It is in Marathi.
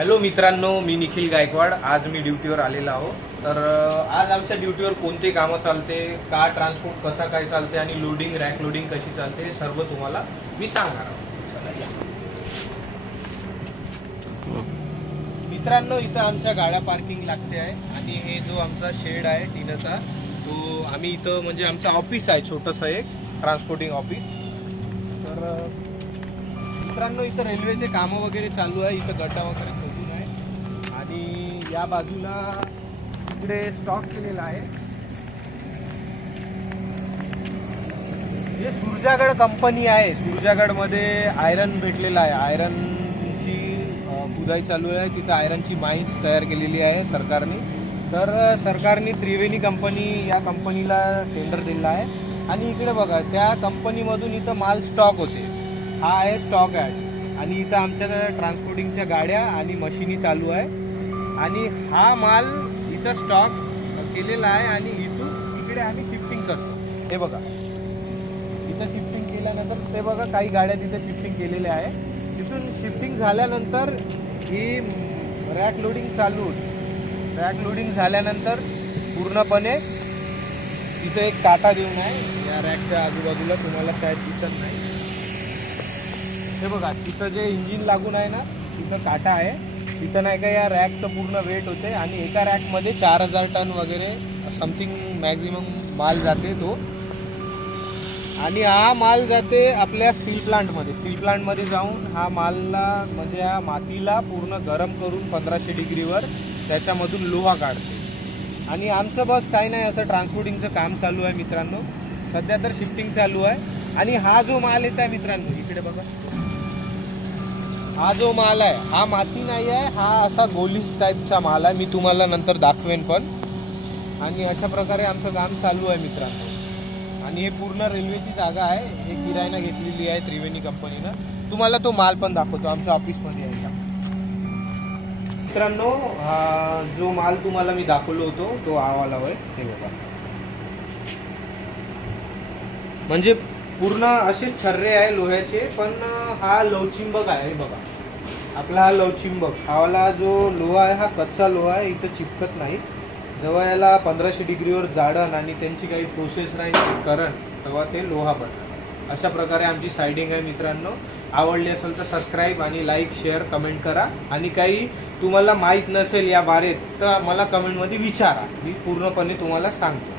हॅलो मित्रांनो, मी निखिल गायकवाड. आज मी ड्युटीवर आलेला आहो. तर आज आमच्या ड्युटीवर कोणते कामं चालते, का ट्रान्सपोर्ट कसा काय चालते आणि लोडिंग रॅक लोडिंग कशी चालते हे सर्व तुम्हाला मी सांगणार आहोत. चला या. मित्रांनो, इथं आमच्या गाड्या पार्किंग लागते आहे आणि हे जो आमचा शेड आहे टिनाचा, तो आम्ही इथं म्हणजे आमचं ऑफिस आहे छोटंसं एक ट्रान्सपोर्टिंग ऑफिस. तर मित्रांनो, इथं रेल्वेचे कामं वगैरे चालू आहे. इथं गटा वगैरे खोदून आहे आणि या बाजूला इकडे स्टॉक केलेला आहे. हे सुरजागड कंपनी आहे. सुरजागडमध्ये आयरन भेटलेलं आहे. आयरनची खुदाई चालू आहे. तिथं आयरनची माईन्स तयार केलेली आहे सरकारने. तर सरकारने त्रिवेणी कंपनी या कंपनीला टेंडर दिलेला आहे आणि इकडे बघा, त्या कंपनीमधून इथं माल स्टॉक होते. हा आहे स्टॉक ॲड आणि इथं आमच्या ट्रान्सपोर्टिंगच्या गाड्या आणि मशिनी चालू आहे आणि हा माल इथं स्टॉक केलेला आहे आणि इथून इकडे आम्ही शिफ्टिंग करतो. हे बघा, इथं शिफ्टिंग केल्यानंतर ते बघा, काही गाड्या तिथं शिफ्टिंग केलेल्या आहे. तिथून शिफ्टिंग झाल्यानंतर ही रॅक लोडिंग चालू होती. रॅक लोडिंग झाल्यानंतर पूर्णपणे इथं एक काटा देऊन आहे या रॅकच्या आजूबाजूला, तुम्हाला शायद दिसत नाही. हे बघा, तिथं जे इंजिन लागून आहे ना, तिथं काटा आहे. तिथं नाही का या रॅकचं पूर्ण वेट होते आणि एका रॅकमध्ये 4000 टन वगैरे समथिंग मॅक्झिमम माल जाते तो. आणि हा माल जाते आपल्या स्टील प्लांटमध्ये. स्टील प्लांटमध्ये जाऊन हा मालला म्हणजे या मातीला पूर्ण गरम करून 1500 डिग्रीवर त्याच्यामधून लोहा काढते. आणि आमचं बस काही नाही, असं ट्रान्सपोर्टिंगचं काम चालू आहे मित्रांनो. सध्या तर शिफ्टिंग चालू आहे. आणि हा जो माल येत आहे मित्रांनो, इकडे बघा, हा जो माल आहे हा माती नाही आहे, हा असा गोलीस टाईपचा माल आहे. मी तुम्हाला नंतर दाखवेन पण. आणि अशा प्रकारे आमचं काम चालू आहे मित्रांनो. आणि हे पूर्ण रेल्वेची जागा आहे. हे किरायानं घेतलेली आहे त्रिवेणी कंपनीनं. तुम्हाला तो माल पण दाखवतो, आमच्या ऑफिसमध्ये आहे का मित्रांनो. हा जो माल तुम्हाला मी दाखवलो होतो तो आवाला आहे. ते बघा, म्हणजे पूर्ण असेच छर्रे आहे लोह्याचे, पण हा लवचिंबक आहे. बघा, आपला हा लवचिंबक, हावाला जो लोहा आहे हा कच्चा लोहा आहे, इथं चिपकत नाही. जेव्हा याला 1500 डिग्रीवर जाडण आणि त्यांची काही प्रोसेस राहील करण, तेव्हा ते लोहा बनणार. अशा प्रकारे आमची सायडिंग आहे मित्रांनो. आवडली असेल तर सबस्क्राईब आणि लाईक शेअर कमेंट करा. आणि काही तुम्हाला माहीत नसेल या बारेत तर मला कमेंटमध्ये विचारा, मी पूर्णपणे तुम्हाला सांगतो.